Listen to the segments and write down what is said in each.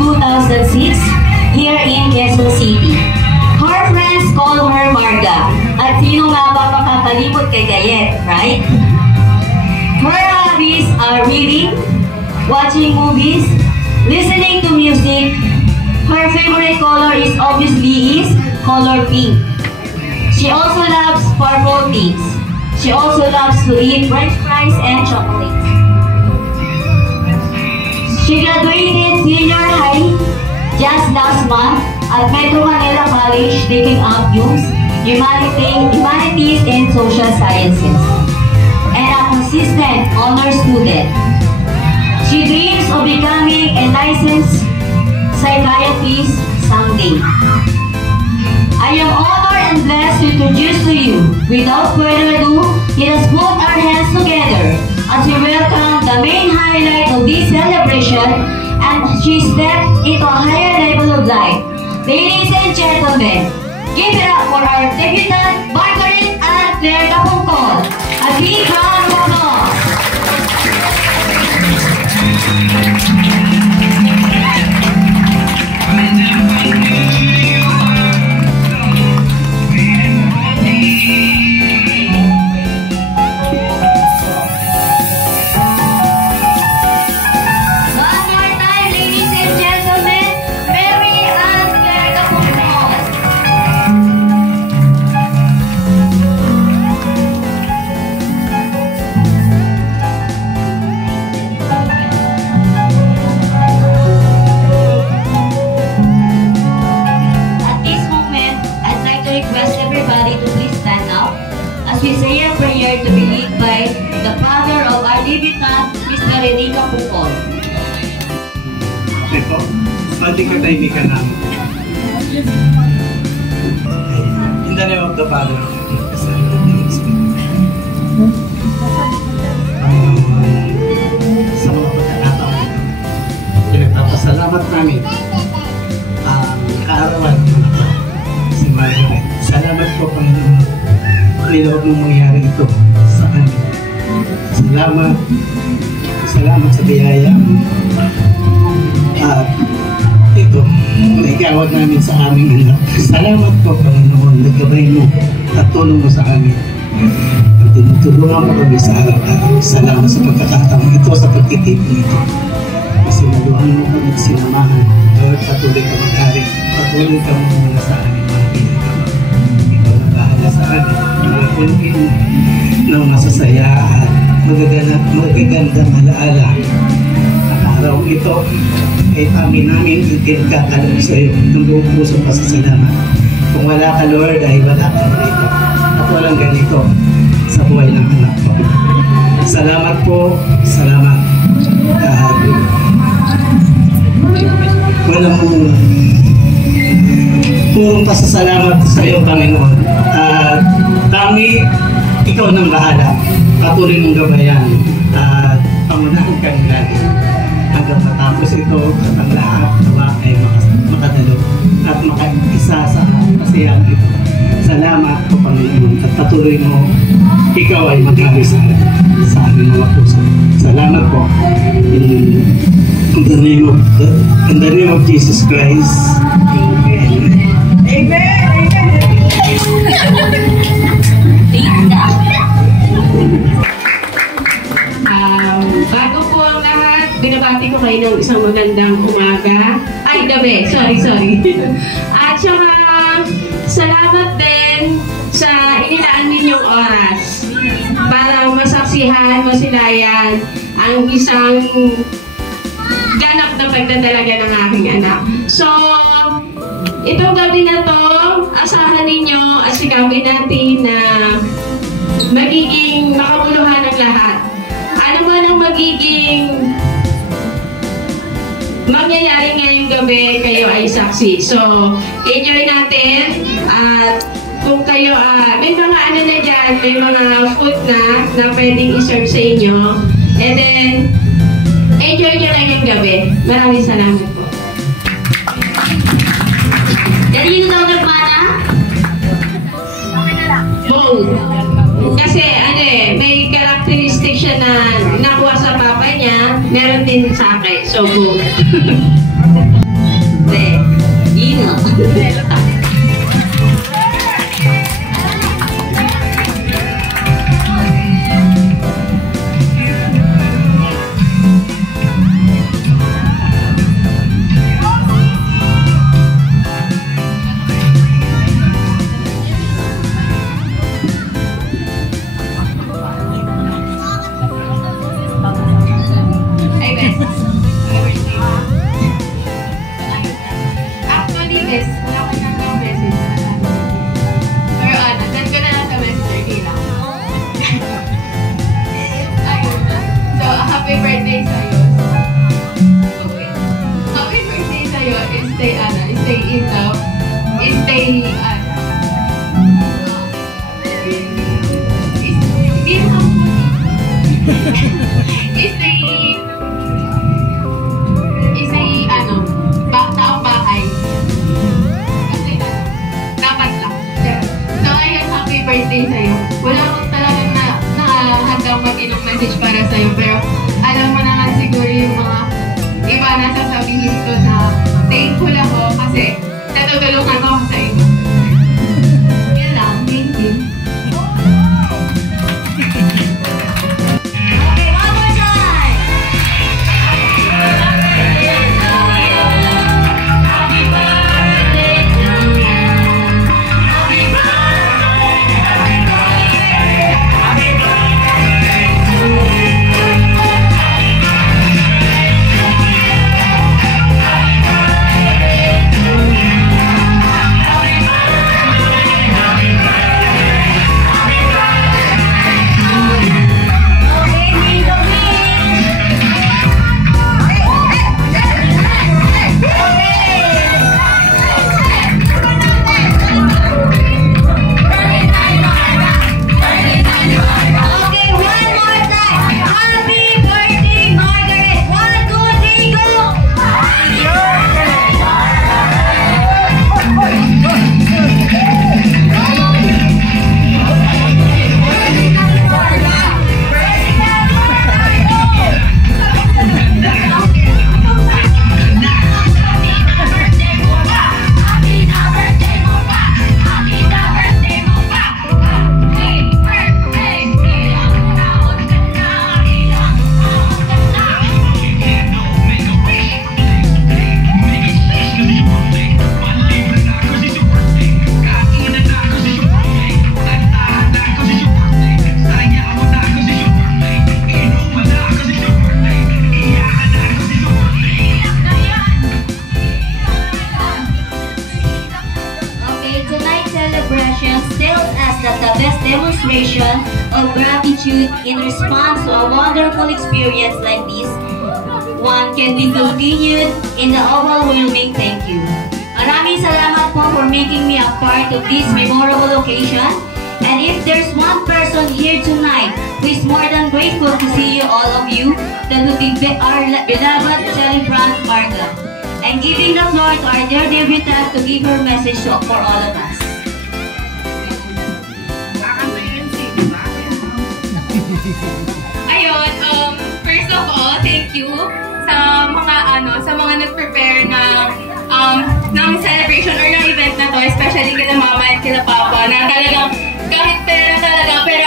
2006 here in Quezon City. Her friends call her Marga. At sino nga ba makakalimot kay Gayet, right? Her hobbies are reading, watching movies, listening to music. Her favorite color is obviously color pink. She also loves purple things. She also loves to eat French fries and chocolate. She graduated senior high just last month at Metro Manila College taking up humanities and social sciences, and a consistent honor student. She dreams of becoming a licensed psychiatrist someday. I am honored and blessed to introduce to you. Without further ado, let us put our hands together as we welcome the main highlight of this celebration, and she stepped into a higher level of life. Ladies and gentlemen, give it up for our debutant, Margaret and Claire Capungcol. A big round of applause. We say a prayer to be led by the father of our debutant, Mr. Rene Capungcol. Ito, pati katahimikan namin. In the name of the Father, sa mga pagkakataon ito, pinagpapasalamat namin ang kaarawan si Margaret. Salamat po, Panginoon. Niloob mong mangyari ito sa amin. Salamat sa biyaya. At ito, naigawad namin sa aming anak. Salamat po, Panginoon, nagabay mo at tulong mo sa amin. At tinutulungan mo kami sa araw-araw. Salamat sa pagkakataon ito, sa pagtitipon ito. Sinaluhan mo kami at sinamahan. Lord, patuloy ka mag-ari. Patuloy ka muna sa amin, mga pinagawa. Ikaw na bahala sa amin. Punuin ng masasaya at magagandang alaala. Ang araw ito ay namin itinagkakalong sa iyo ng buong pusong pasasalamat. Kung wala ka, Lord, ay wala ka dito. At walang ganito sa buhay ng anak ko. Salamat po. Salamat. Walang purong pasasalamat sa iyo, Panginoon. Kami, ikaw nang bahala. Patuloy mong gabayan at pangunahan kami lagi. Hanggang matapos ito at ang lahat nawa ay makadalo at makaisa sa kasiyahan ito. Salamat po, Panginoon, at patuloy mo, ikaw ay mag-ari sa aming mga puso. Salamat po. In the name of Jesus Christ. Amen. Amen. Bago po ang lahat, binabati ko kayo ng isang magandang umaga. Ay, gabi. Sorry. At saka, salamat din sa inilaan ninyong oras para masaksihan, masilayan ang isang ganap na pagdadalaga ng aking anak. So, itong gabi na to, asahan ninyo at sikapin natin na magiging makabuluhan ng lahat. Ano man ang magiging mangyayari ngayong gabi, kayo ay saksi. So, enjoy natin. At kung kayo, may mga ano na dyan, may mga food na pwedeng iserve sa inyo. And then, enjoy nyo lang yung gabi. Maraming salamat po. Dali na daw nagmana? Bold. Kasi, may characteristic siya na nakuha sa papa niya, meron din sa akin. So, bold. Actually, guys, wala ko nang message na ano. Pero ano, send ko na lang sa messenger lang. Ayun na. So, happy birthday sa'yo. Okay. Happy birthday sa'yo. Stay in love. Stay, taong bahay. Kasi dapat lang. So, ayun, happy birthday sa'yo. Wala akong talagang handang mag-inong message para sa'yo, pero alam mo naman siguro yung mga iba na sasabihin ko na thankful ako kasi natutulungan ko sa iyo. Yun lang, thank you. Okay, one more time. Happy birthday to you. Happy birthday, happy birthday, happy birthday to you. The best demonstration of gratitude in response to a wonderful experience like this one can be continued in the overwhelming thank you. Maraming salamat po for making me a part of this memorable occasion. And if there's one person here tonight who is more than grateful to see you, all of you, that would be our beloved celebrant Marga. And giving the floor to our dear debutant to give her message for all of us. Ayun, first of all, thank you sa mga nag-prepare ng celebration or ng event na to, especially kila mama at kila papa, na talagang kahit pera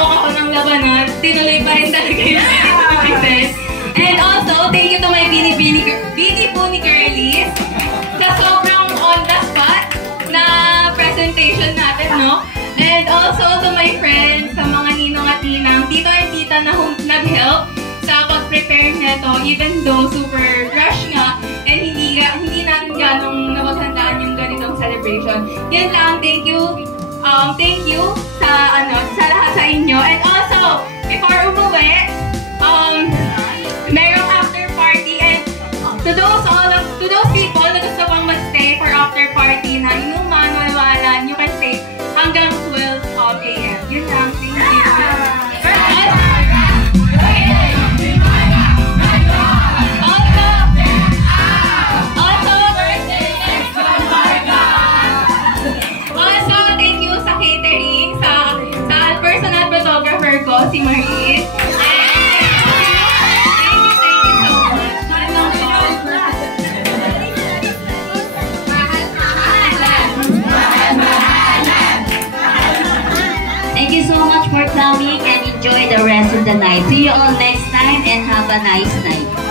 ako ng labanan, tinuloy pa rin talaga yung event. And also, thank you to my Bini Puni Girlies sa sobrang on the spot na presentation natin, no? And also to my friends, sa mga ninong at ninang, tito and tita na nag-help sa pag-prepare nito, even though super rush nga, and hindi natin ganong napaghandaan yung ganitong celebration. Yan lang, thank you sa lahat sa inyo. And also, before umuwi, merong after party, and to those people na gusto pang mag-stay for after party na inuman, walwalan, you can stay hanggang 12 a.m. Yun lang, thank you. Also, thank you sa catering, sa the rest of the night. See you all next time and have a nice night.